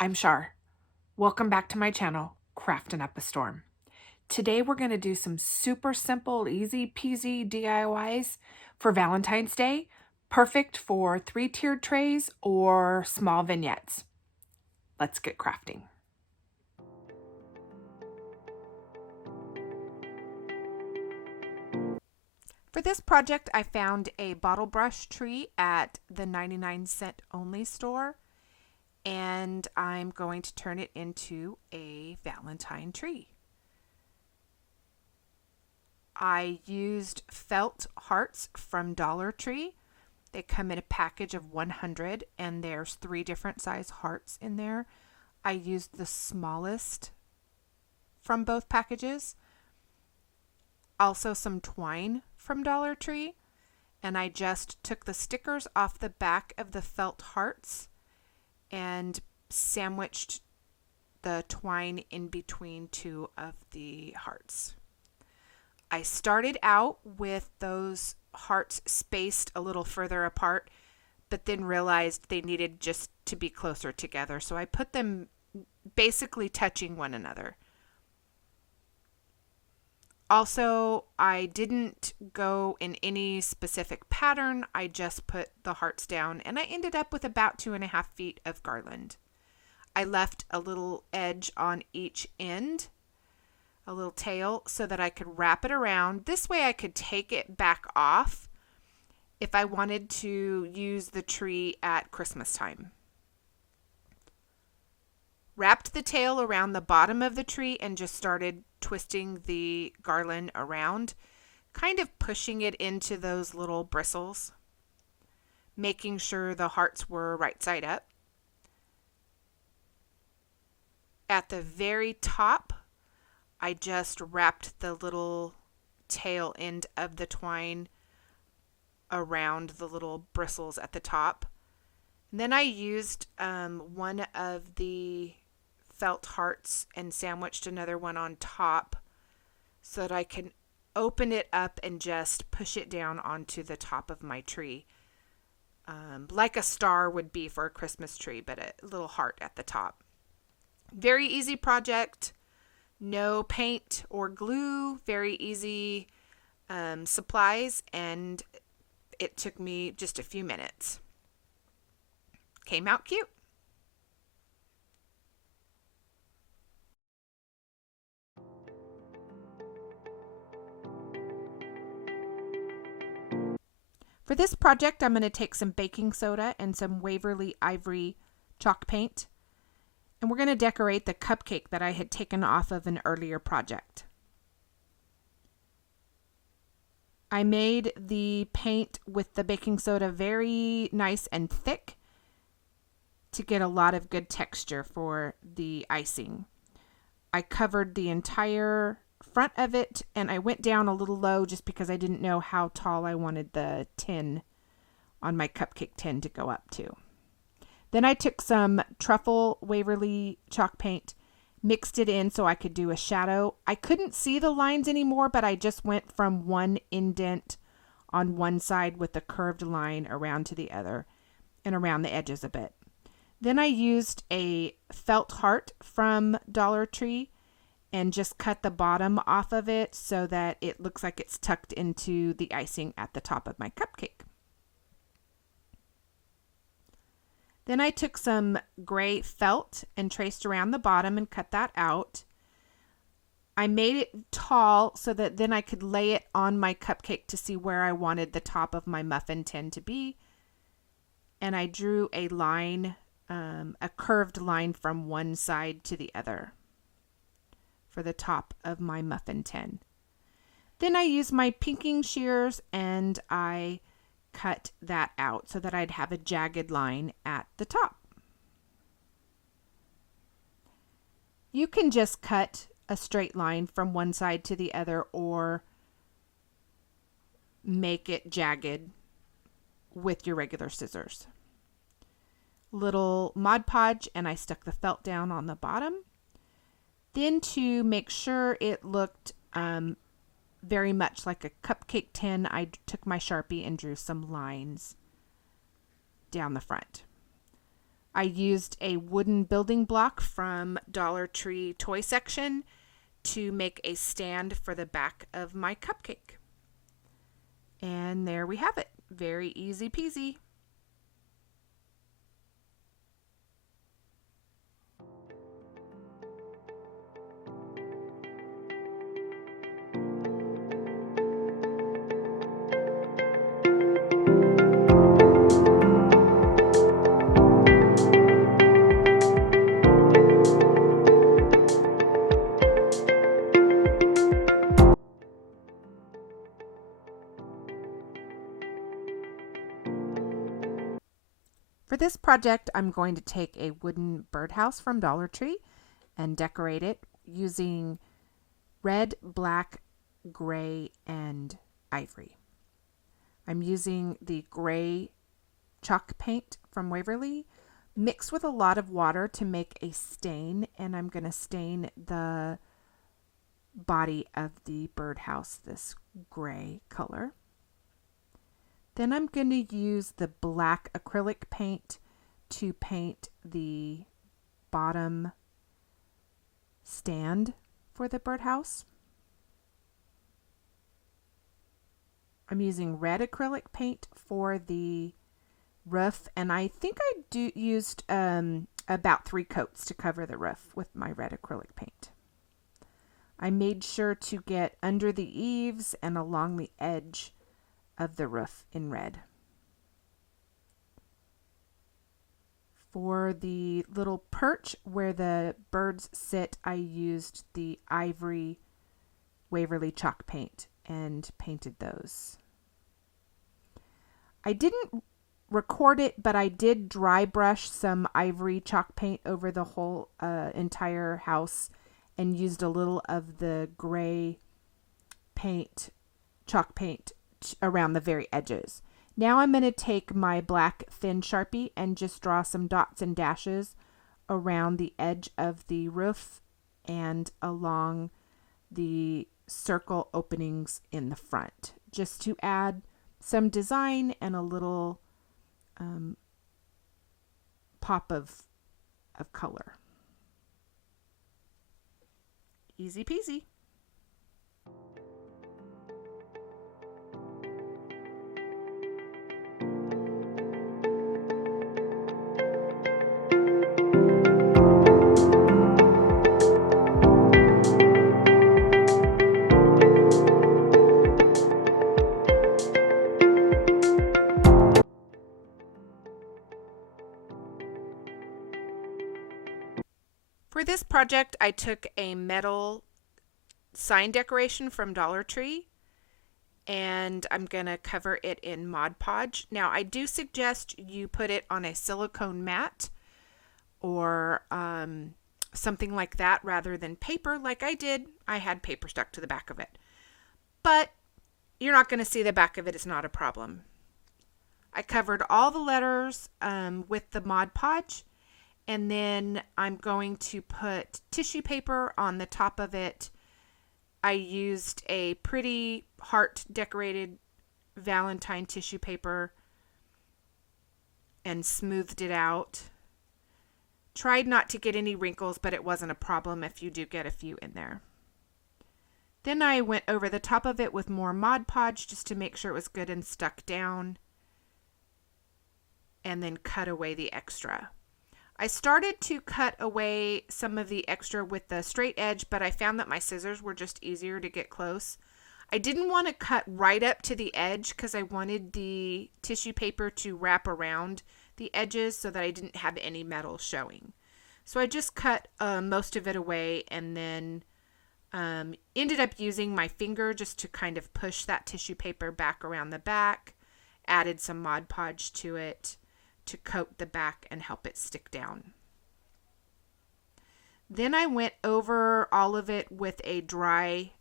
I'm Shar. Welcome back to my channel, Crafting Up a Storm. Today we're going to do some super simple, easy peasy DIYs for Valentine's Day, perfect for 3-tiered trays or small vignettes. Let's get crafting. For this project, I found a bottle brush tree at the 99-cent only store, and I'm going to turn it into a Valentine tree. I used felt hearts from Dollar Tree. They come in a package of 100 and there's 3 different size hearts in there. I used the smallest from both packages. Also some twine from Dollar Tree. And I just took the stickers off the back of the felt hearts and sandwiched the twine in between 2 of the hearts. I started out with those hearts spaced a little further apart, but then realized they needed just to be closer together. So I put them basically touching one another. Also, I didn't go in any specific pattern. I just put the hearts down and I ended up with about 2.5 feet of garland. I left a little edge on each end, a little tail, so that I could wrap it around. This way I could take it back off if I wanted to use the tree at Christmas time. Wrapped the tail around the bottom of the tree and just started twisting the garland around, kind of pushing it into those little bristles, making sure the hearts were right side up. At the very top, I just wrapped the little tail end of the twine around the little bristles at the top. And then I used one of the felt hearts and sandwiched another one on top so that I can open it up and just push it down onto the top of my tree. Like a star would be for a Christmas tree, but a little heart at the top. Very easy project. No paint or glue, very easy supplies, and it took me just a few minutes. Came out cute. For this project, I'm going to take some baking soda and some Waverly Ivory chalk paint, and we're going to decorate the cupcake that I had taken off of an earlier project. I made the paint with the baking soda very nice and thick to get a lot of good texture for the icing. I covered the entire front of it and I went down a little low just because I didn't know how tall I wanted the tin on my cupcake tin to go up to. Then I took some truffle Waverly chalk paint, mixed it in so I could do a shadow. I couldn't see the lines anymore, but I just went from one indent on one side with a curved line around to the other and around the edges a bit. Then I used a felt heart from Dollar Tree and just cut the bottom off of it so that it looks like it's tucked into the icing at the top of my cupcake. Then I took some gray felt and traced around the bottom and cut that out. I made it tall so that then I could lay it on my cupcake to see where I wanted the top of my muffin tin to be. And I drew a line, a curved line from one side to the other for the top of my muffin tin. Then I used my pinking shears and I cut that out so that I'd have a jagged line at the top. You can just cut a straight line from one side to the other or make it jagged with your regular scissors. Little Mod Podge, and I stuck the felt down on the bottom. Then to make sure it looked very much like a cupcake tin, I took my Sharpie and drew some lines down the front. I used a wooden building block from Dollar Tree toy section to make a stand for the back of my cupcake. And there we have it. Very easy peasy. For this project, I'm going to take a wooden birdhouse from Dollar Tree and decorate it using red, black, gray, and ivory. I'm using the gray chalk paint from Waverly mixed with a lot of water to make a stain, and I'm going to stain the body of the birdhouse this gray color. Then I'm going to use the black acrylic paint to paint the bottom stand for the birdhouse. I'm using red acrylic paint for the roof, and I think I used about 3 coats to cover the roof with my red acrylic paint. I made sure to get under the eaves and along the edge of the roof in red. For the little perch where the birds sit, I used the ivory Waverly chalk paint and painted those. I didn't record it, but I did dry brush some ivory chalk paint over the whole entire house and used a little of the gray paint, chalk paint, around the very edges. Now I'm going to take my black thin Sharpie and just draw some dots and dashes around the edge of the roof and along the circle openings in the front, just to add some design and a little pop of color. Easy peasy. For this project, I took a metal sign decoration from Dollar Tree, and I'm going to cover it in Mod Podge. Now, I do suggest you put it on a silicone mat or something like that rather than paper like I did. I had paper stuck to the back of it. But you're not going to see the back of it. It's not a problem. I covered all the letters with the Mod Podge. And then I'm going to put tissue paper on the top of it. I used a pretty heart decorated Valentine tissue paper and smoothed it out. Tried not to get any wrinkles, but it wasn't a problem if you do get a few in there. Then I went over the top of it with more Mod Podge just to make sure it was good and stuck down. And then cut away the extra. I started to cut away some of the extra with the straight edge, but I found that my scissors were just easier to get close. I didn't want to cut right up to the edge because I wanted the tissue paper to wrap around the edges so that I didn't have any metal showing. So I just cut most of it away and then ended up using my finger just to kind of push that tissue paper back around the back, added some Mod Podge to it to coat the back and help it stick down. Then I went over all of it with a dry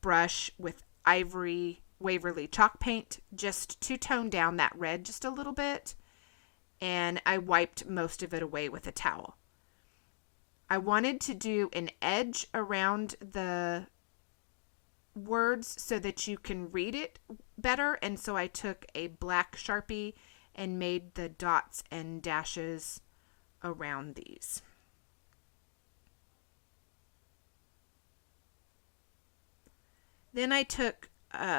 brush with ivory Waverly chalk paint just to tone down that red just a little bit, and I wiped most of it away with a towel. I wanted to do an edge around the words so that you can read it better, and so I took a black Sharpie and made the dots and dashes around these. Then I took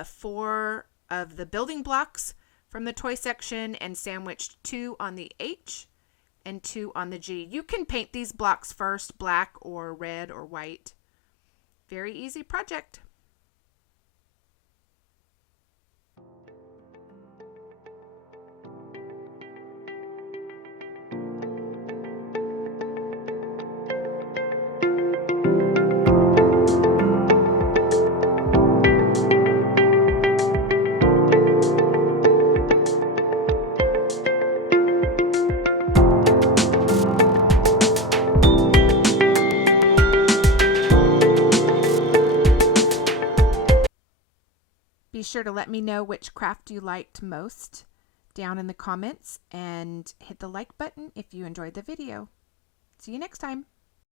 4 of the building blocks from the toy section and sandwiched 2 on the H and 2 on the G. You can paint these blocks first, black or red or white. Very easy project. Be sure to let me know which craft you liked most down in the comments, and hit the like button if you enjoyed the video. See you next time.